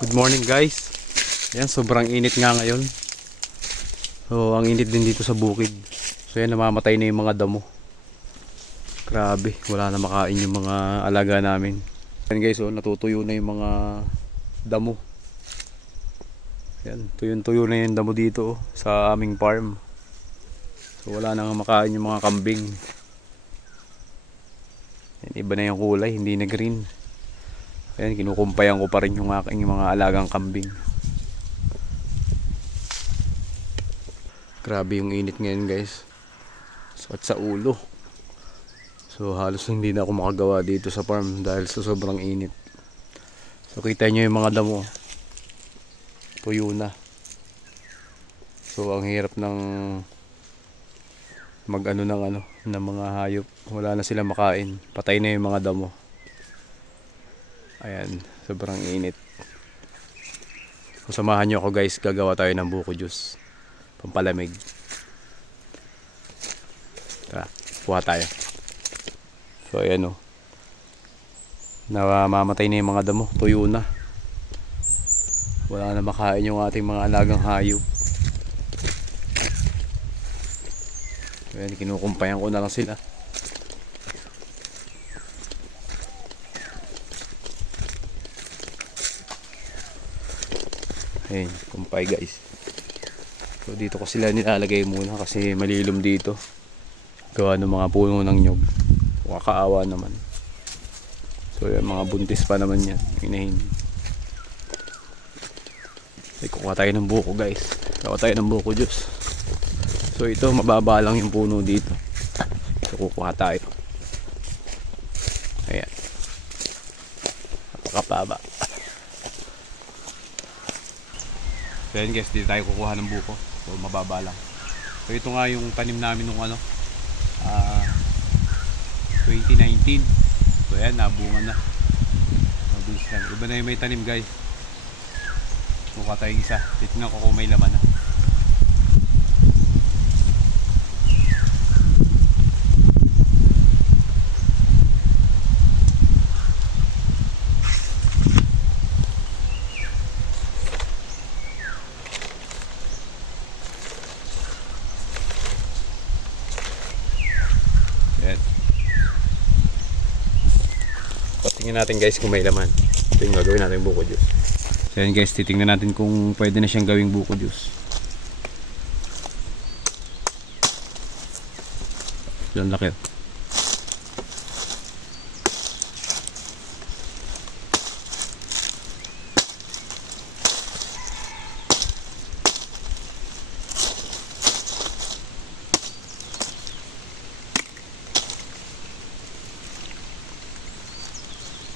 Good morning guys. Yan, sobrang init nga ngayon. So, ang init din dito sa bukid. So yan, namamatay na yung mga damo. Grabe, wala na makain yung mga alaga namin. Yan guys, oh, natutuyo na yung mga damo. Yan, tuyo na yung damo dito sa aming farm. So wala na makain yung mga kambing. Yan, iba na yung kulay, hindi na green. Ayan, kinukumpayan ko pa rin yung aking mga alagang kambing. Grabe yung init ngayon guys. Sakit sa ulo. So halos hindi na ako makagawa dito sa farm dahil sa sobrang init. So kita nyo yung mga damo. Tuyo na. So ang hirap ng ng mga hayop. Wala na sila makain. Patay na yung mga damo. Ayan, sobrang init. So samahan nyo ako guys, gagawa tayo ng buko juice. Pampalamig. Tara, kuha tayo. So ayan o. Namamatay na yung mga damo, tuyo na. Wala na makain yung ating mga alagang hayop. Ayan, kinukumpayan ko na lang sila. Ayan, kumpay guys. So dito ko sila nilalagay muna kasi malilom dito. Gawa ng mga puno ng nyog. Kakaawa naman. So yan, mga buntis pa naman yan. Inahin. Ay, kukuha tayo ng buko guys. Kukuha tayo ng buko juice. So ito, mababa lang yung puno dito. So kukuha tayo. Ayan. Napakababa. So yan guys, dito tayo kukuha ng buko. So mababa lang. So ito nga yung tanim namin nung 2019. So yan, nabunga na. Mabilis lang. Iba na yung may tanim guys. Kukuha tayong isa. Titignan ko kung may laman na. Tingnan natin guys kung may laman. Ito yung gagawin natin buko juice. So yan guys, titingnan natin kung pwede na siyang gawing buko juice. Yan laki.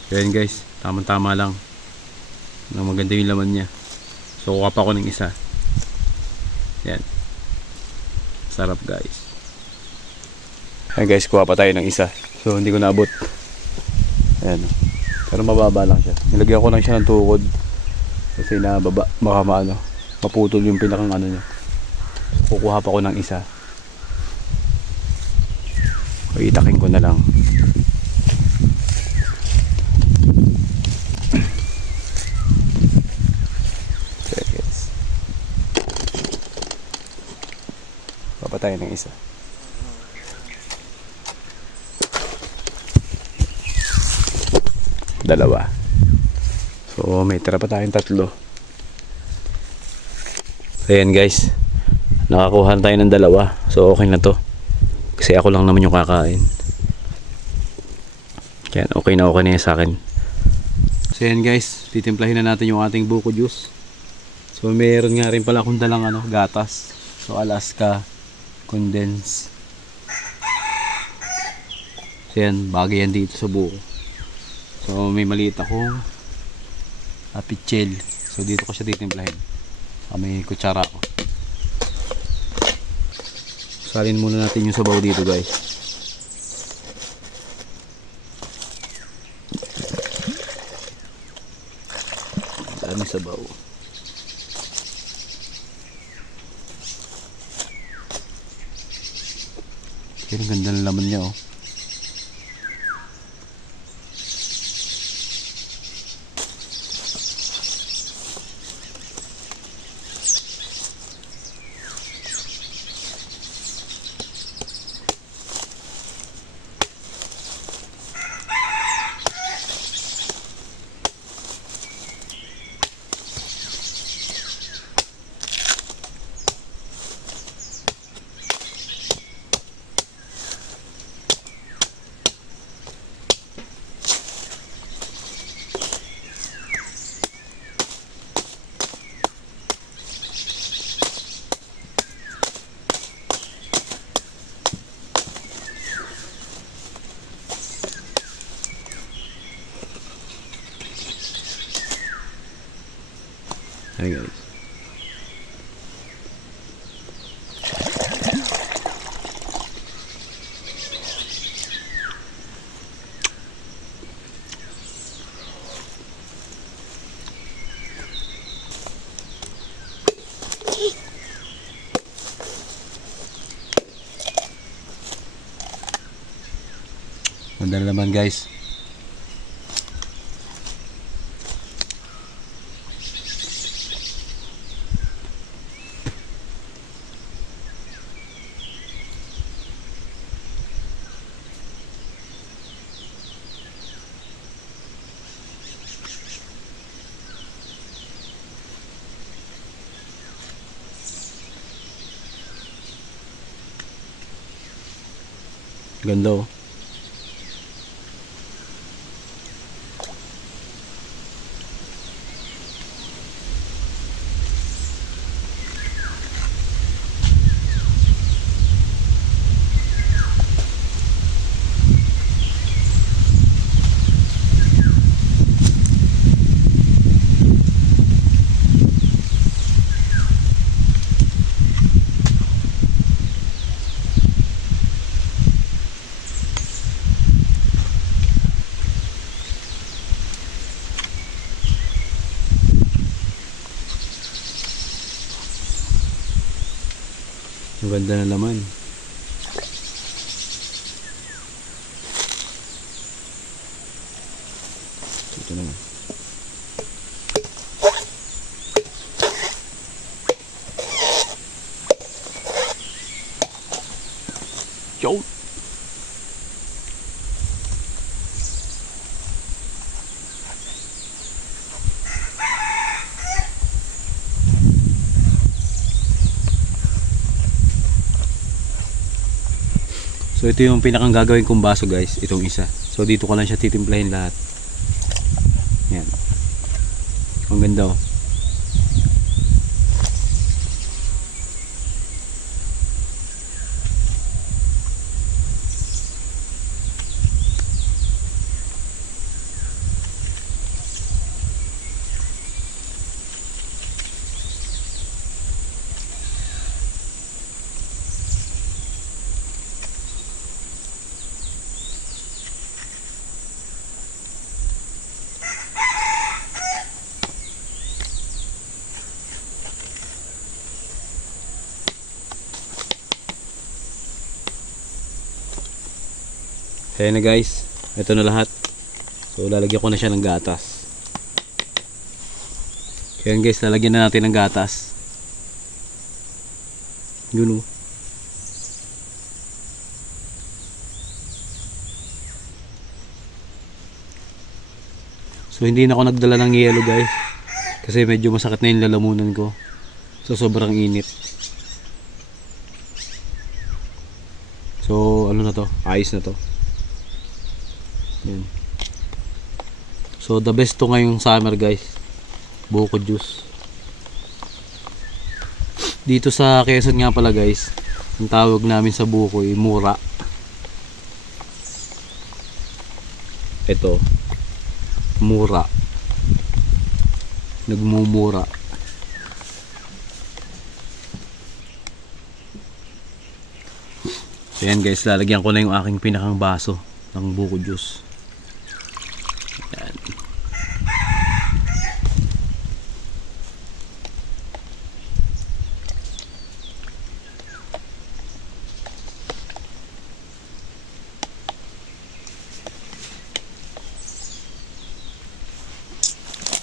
So yan guys, tamang-tama lang. Maganda yung laman niya. So kuha pa ako ng isa. Yan. Sarap guys. Ayan guys, kuha pa tayo ng isa. So hindi ko naabot. Ayan. Pero mababa lang siya. Nilagyan ko lang siya ng tukod. Kasi nababa, baka maputol yung pinakang niya. So, kukuha pa ako ng isa. So, itakin ko na lang. Tayo ng isa. Dalawa. So may tira pa tayong tatlo. Ayan guys, nakakuha tayo ng dalawa. So okay na to. Kasi ako lang naman yung kakain. Yan, okay na yan sa akin. So ayan guys, titimplahin na natin yung ating buko juice. So meron nga rin pala akong dalang gatas. So Alaska condense. So yan, bagay yan dito sa buko. So may maliit akong pichel. So dito ko siya titimplahin. May kutsara ako. Salin muna natin yung sabaw dito guys. Dami sabaw. Ang ganda ng laman niya oh. Ayan guys. Ganda na naman guys. Ganda oh. Ang ganda na naman. Ito naman. Yo! So ito yung pinakang gagawin kong baso guys, itong isa. So dito ko lang siya titimplahin lahat. Yan. Ang ganda oh. Ayan na guys, ito na lahat. So lalagyan ko na siya ng gatas. Ayan guys, lalagyan na natin ng gatas. Yun oh. So hindi na ako nagdala ng yelo guys, kasi medyo masakit na yung lalamunan ko. So sobrang init. So ano na to, ayos na to. Yan. So the best to ngayong summer guys, buko juice. Dito sa Quezon nga pala guys, ang tawag namin sa buko ay mura. Ito, mura. Nagmumura. So yan guys, lalagyan ko na yung aking pinakang baso ng buko juice. Yan.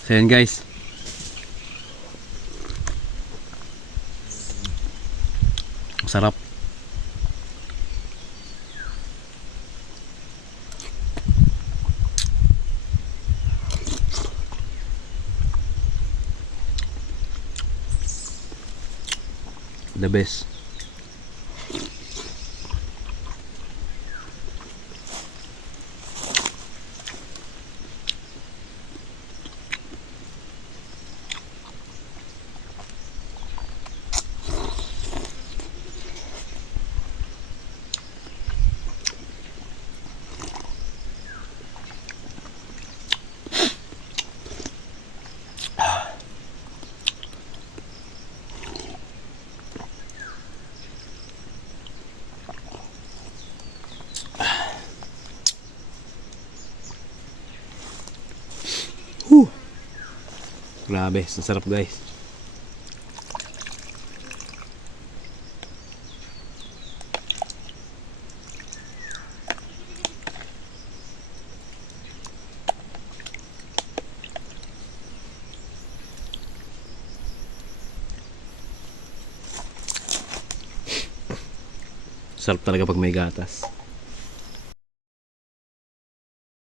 So yan guys, sarap. The best. Grabe, ang sarap guys. Sarap talaga pag may gatas.